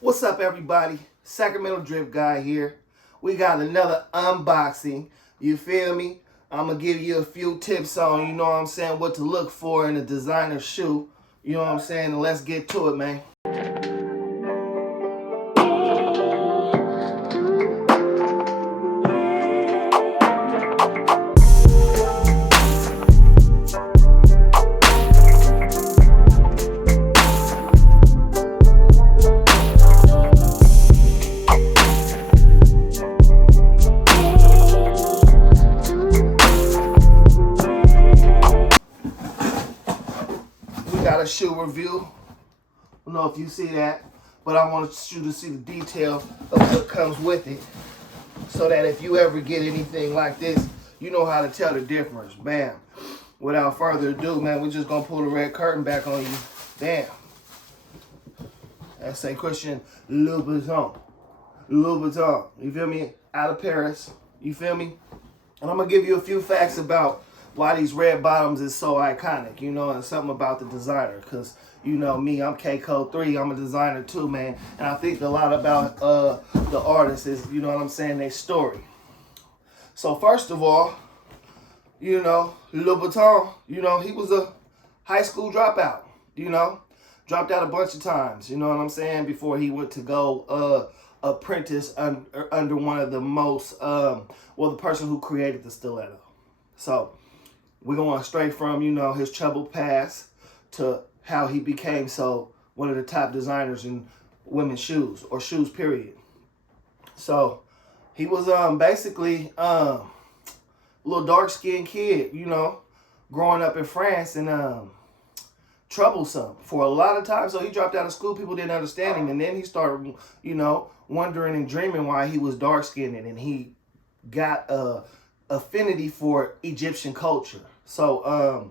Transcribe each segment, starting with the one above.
What's up, everybody? Sacramento Drip Guy here. We got another unboxing. You feel me? I'm going to give you a few tips on, you know what I'm saying, what to look for in a designer shoe. You know what I'm saying? And let's get to it, man. We got a shoe review. I don't know if you see that, but I want you to see the detail of what comes with it, so that if you ever get anything like this, you know how to tell the difference. Bam. Without further ado, man, we're just going to pull the red curtain back on you. Bam. That's St. Christian Loubountin. Loubountin. You feel me? Out of Paris. You feel me? And I'm going to give you a few facts about why these red bottoms is so iconic, you know, and something about the designer. Because, you know me, I'm K-Code 3. I'm a designer too, man. And I think a lot about the artist is, you know what I'm saying, their story. So first of all, you know, Loubountin, you know, he was a high school dropout, you know. Dropped out a bunch of times, you know what I'm saying, before he went to go apprentice under one of the most, the person who created the stiletto. So we're going straight from, you know, his troubled past to how he became one of the top designers in women's shoes, or shoes, period. So he was basically a little dark-skinned kid, you know, growing up in France, and troublesome for a lot of time. So he dropped out of school. People didn't understand him. And then he started, you know, wondering and dreaming why he was dark-skinned. And he got a affinity for Egyptian culture. So,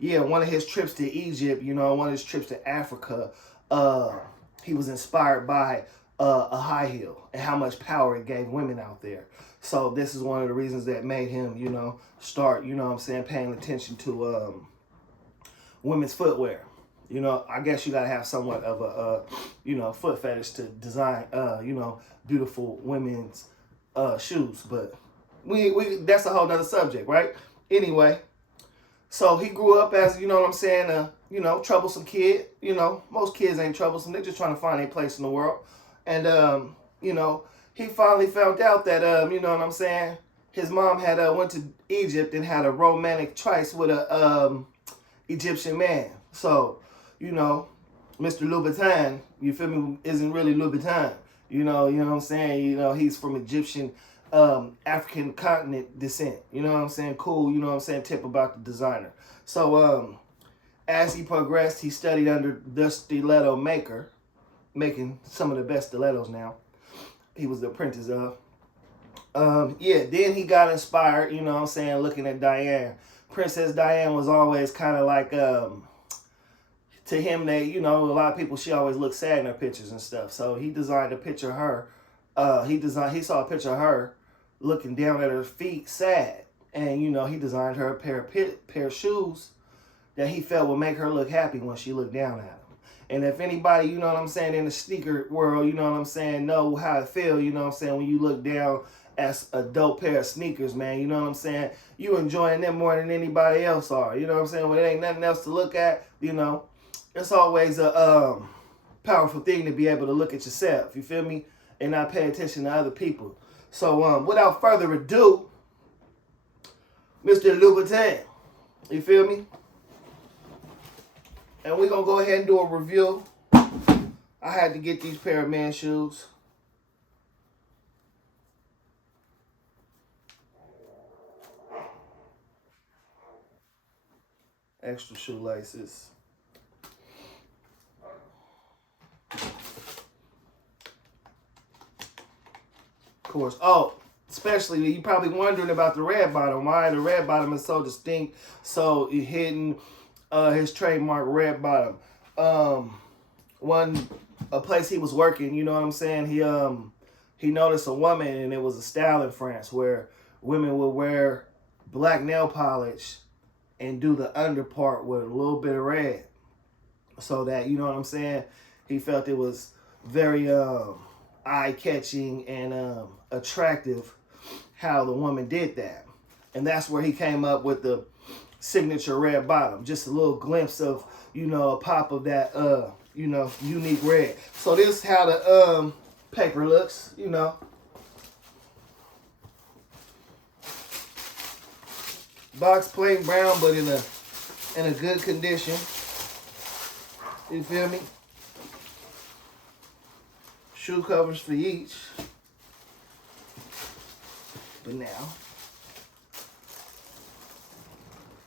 yeah, one of his trips to Egypt, you know, one of his trips to Africa, he was inspired by a high heel and how much power it gave women out there. So this is one of the reasons that made him, you know, start, you know what I'm saying, paying attention to women's footwear. You know, I guess you gotta have somewhat of a, you know, foot fetish to design, you know, beautiful women's shoes. But we that's a whole nother subject, right? Anyway, so he grew up as, you know what I'm saying, you know, troublesome kid. You know, most kids ain't troublesome. They're just trying to find a place in the world. And, you know, he finally found out that, you know what I'm saying, his mom had went to Egypt and had a romantic tryst with a Egyptian man. So, you know, Mr. Loubountin, you feel me, isn't really Loubountin. You know what I'm saying? You know, he's from Egyptian, African continent descent. You know what I'm saying? Cool, you know what I'm saying, tip about the designer. So, as he progressed, he studied under the stiletto maker, making some of the best stilettos now. He was the apprentice of. Yeah, then he got inspired, you know what I'm saying, looking at Diane. Princess Diane was always kind of like, to him, they, you know, a lot of people, she always looked sad in her pictures and stuff. So he designed a picture of her. He saw a picture of her looking down at her feet, sad. And, you know, he designed her a pair of shoes that he felt would make her look happy when she looked down at him. And if anybody, you know what I'm saying, in the sneaker world, you know what I'm saying, know how it feel, you know what I'm saying, when you look down at a dope pair of sneakers, man, you know what I'm saying, you enjoying them more than anybody else are, you know what I'm saying, when it ain't nothing else to look at, you know, it's always a powerful thing to be able to look at yourself, you feel me, and not pay attention to other people. So, without further ado, Mr. Loubountin, you feel me? And we're going to go ahead and do a review. I had to get these pair of men's shoes. Extra shoelaces. Of course. Oh, especially, you're probably wondering about the red bottom. Why the red bottom is so distinct, so hidden. His trademark red bottom. A place he was working, you know what I'm saying, he noticed a woman, and it was a style in France where women would wear black nail polish and do the under part with a little bit of red, so that, you know what I'm saying, he felt it was very eye-catching and attractive how the woman did that. And that's where he came up with the signature red bottom. Just a little glimpse of, a pop of that, unique red. So this is how the paper looks, Box plain brown, but in a good condition. You feel me? Shoe covers for each. But now,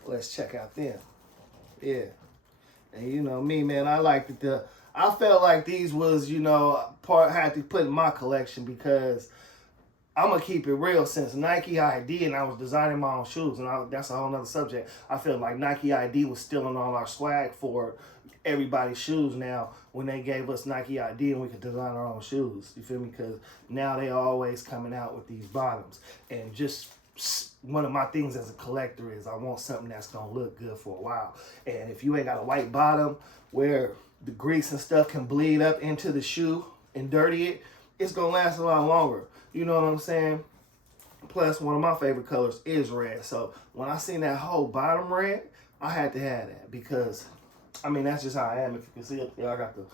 let's check out them. Yeah. And you know me, man, I felt like these was, had to put in my collection because I'm going to keep it real. Since Nike ID and I was designing my own shoes, and that's a whole nother subject, I feel like Nike ID was stealing all our swag for everybody's shoes now when they gave us Nike ID and we could design our own shoes. You feel me? Because now they always coming out with these bottoms. And just one of my things as a collector is I want something that's going to look good for a while. And if you ain't got a white bottom where the grease and stuff can bleed up into the shoe and dirty it, it's going to last a lot longer. You know what I'm saying? Plus, one of my favorite colors is red. So when I seen that whole bottom red, I had to have that because, that's just how I am. If you can see up there, I got the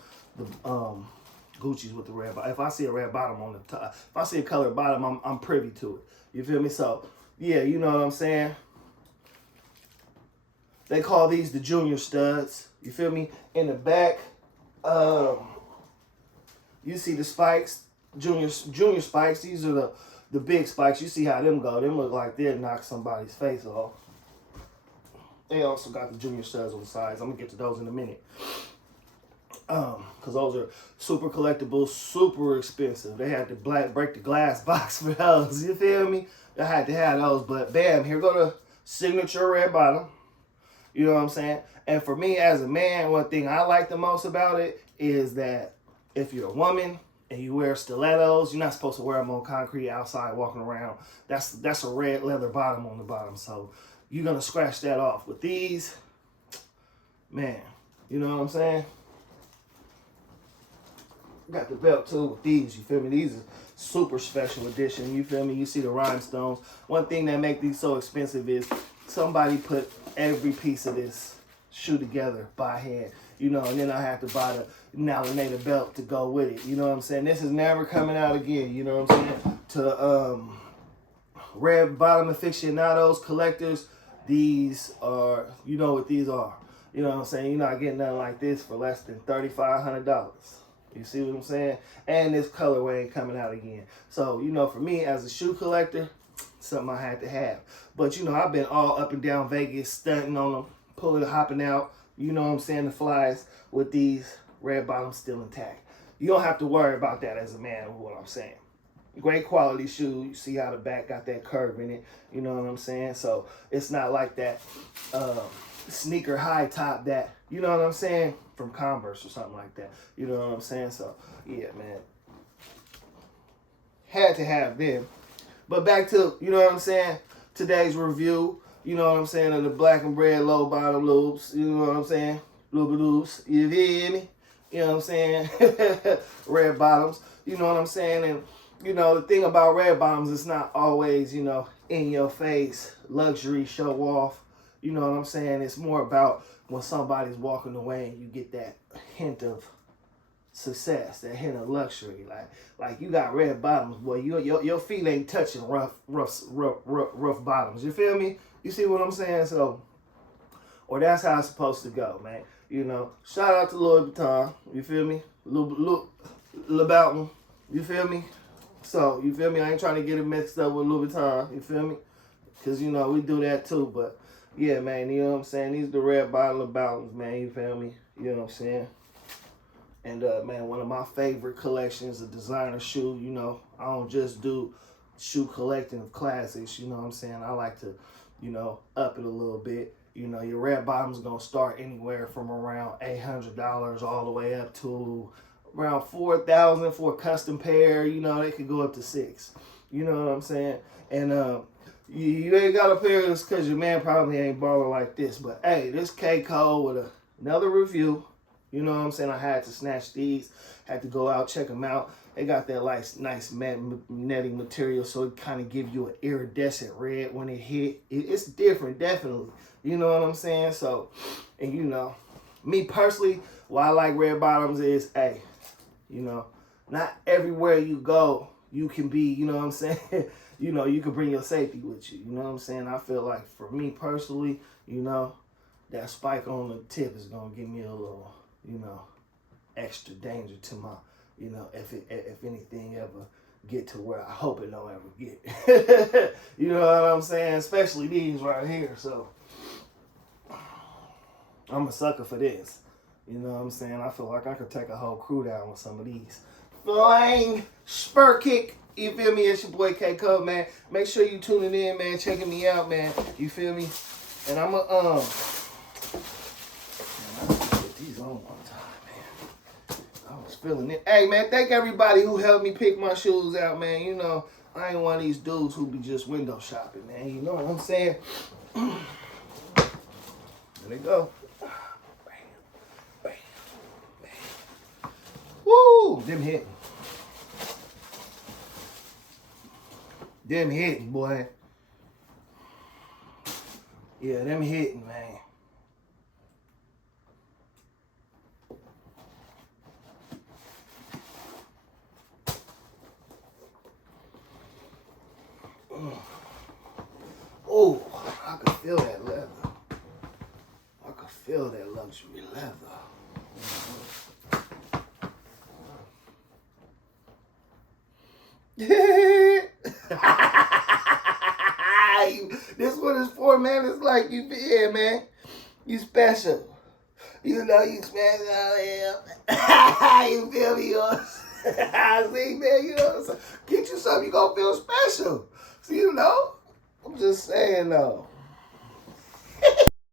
Gucci's with the red bottom. If I see a red bottom on the top, if I see a colored bottom, I'm privy to it. You feel me? So, yeah, you know what I'm saying? They call these the junior studs. You feel me? In the back, you see the spikes. Junior spikes. These are the big spikes. You see how them go. Them look like they'll knock somebody's face off. They also got the junior studs on the sides. I'm gonna get to those in a minute. Cause those are super collectible, super expensive. They had to break the glass box for those. You feel me? I had to have those. But bam, here go the signature red bottom. You know what I'm saying? And for me as a man, one thing I like the most about it is that if you're a woman and you wear stilettos, you're not supposed to wear them on concrete outside walking around. That's a red leather bottom on the bottom. So you're going to scratch that off. With these, man, you know what I'm saying? Got the belt too with these, you feel me? These are super special edition, you feel me? You see the rhinestones. One thing that make these so expensive is somebody put every piece of this shoe together by hand. And then I have to buy the Nalinator belt to go with it. You know what I'm saying? This is never coming out again. You know what I'm saying? To red bottom aficionados, collectors, these are, you know what these are. You know what I'm saying? You're not getting nothing like this for less than $3,500. You see what I'm saying? And this colorway ain't coming out again. So, for me as a shoe collector, something I had to have. But, I've been all up and down Vegas, stunting on them, hopping out. You know what I'm saying? The flies with these red bottoms still intact. You don't have to worry about that as a man, is what I'm saying. Great quality shoe. You see how the back got that curve in it. You know what I'm saying? So it's not like that sneaker high top that, you know what I'm saying, from Converse or something like that. You know what I'm saying? So, yeah, man. Had to have them. But back to, you know what I'm saying, today's review. You know what I'm saying, of the black and red low bottom loops. You know what I'm saying? Loops. You feel me? You know what I'm saying? Red bottoms. You know what I'm saying? And, the thing about red bottoms, it's not always, in your face, luxury, show off. You know what I'm saying? It's more about when somebody's walking away and you get that hint of success, that hint of luxury. Like you got red bottoms, boy. Your feet ain't touching rough bottoms. You feel me? You see what I'm saying? So, or that's how it's supposed to go, man. Shout out to Loubountin. You feel me? Loubountin. You feel me? So, you feel me? I ain't trying to get it mixed up with Loubountin. You feel me? Because, we do that too. But, yeah, man, you know what I'm saying? These are the red bottle Louboutins, man. You feel me? You know what I'm saying? And, man, one of my favorite collections of designer shoe. I don't just do shoe collecting of classics. You know what I'm saying? I like to, up it a little bit. Your red bottoms going to start anywhere from around $800 all the way up to around $4,000 for a custom pair. They could go up to $6,000. You know what I'm saying? And you ain't got a pair of this because your man probably ain't balling like this. But, hey, this K Cole with another review. You know what I'm saying? I had to snatch these. Had to go out, check them out. They got that nice netting material, so it kind of give you an iridescent red when it hit. It's different, definitely. You know what I'm saying? So, and you know, me personally, why I like red bottoms is, hey, you know, not everywhere you go, you can be, you know what I'm saying? You know, you can bring your safety with you. You know what I'm saying? I feel like for me personally, you know, that spike on the tip is going to give me a little, you know, extra danger to my, you know, if anything ever get to where I hope it don't ever get. You know what I'm saying? Especially these right here. So I'm a sucker for this. You know what I'm saying? I feel like I could take a whole crew down with some of these. Flying spur kick. You feel me? It's your boy K Cub, man. Make sure you tuning in, man. Checking me out, man. You feel me? And I'm a put these on one time, man. I was feeling it. Hey, man, thank everybody who helped me pick my shoes out, man. You know, I ain't one of these dudes who be just window shopping, man. You know what I'm saying? There they go. Bam, bam, bam. Woo! Them hitting. Them hitting, boy. Yeah, them hitting, man. Oh, I can feel that leather. I can feel that luxury leather. This one is for, man. It's like you, yeah, man. You special. You know you special. Yeah. You feel me? See, man, you know what I'm saying? Get you something, you gonna feel special. So, you know, I'm just saying, though.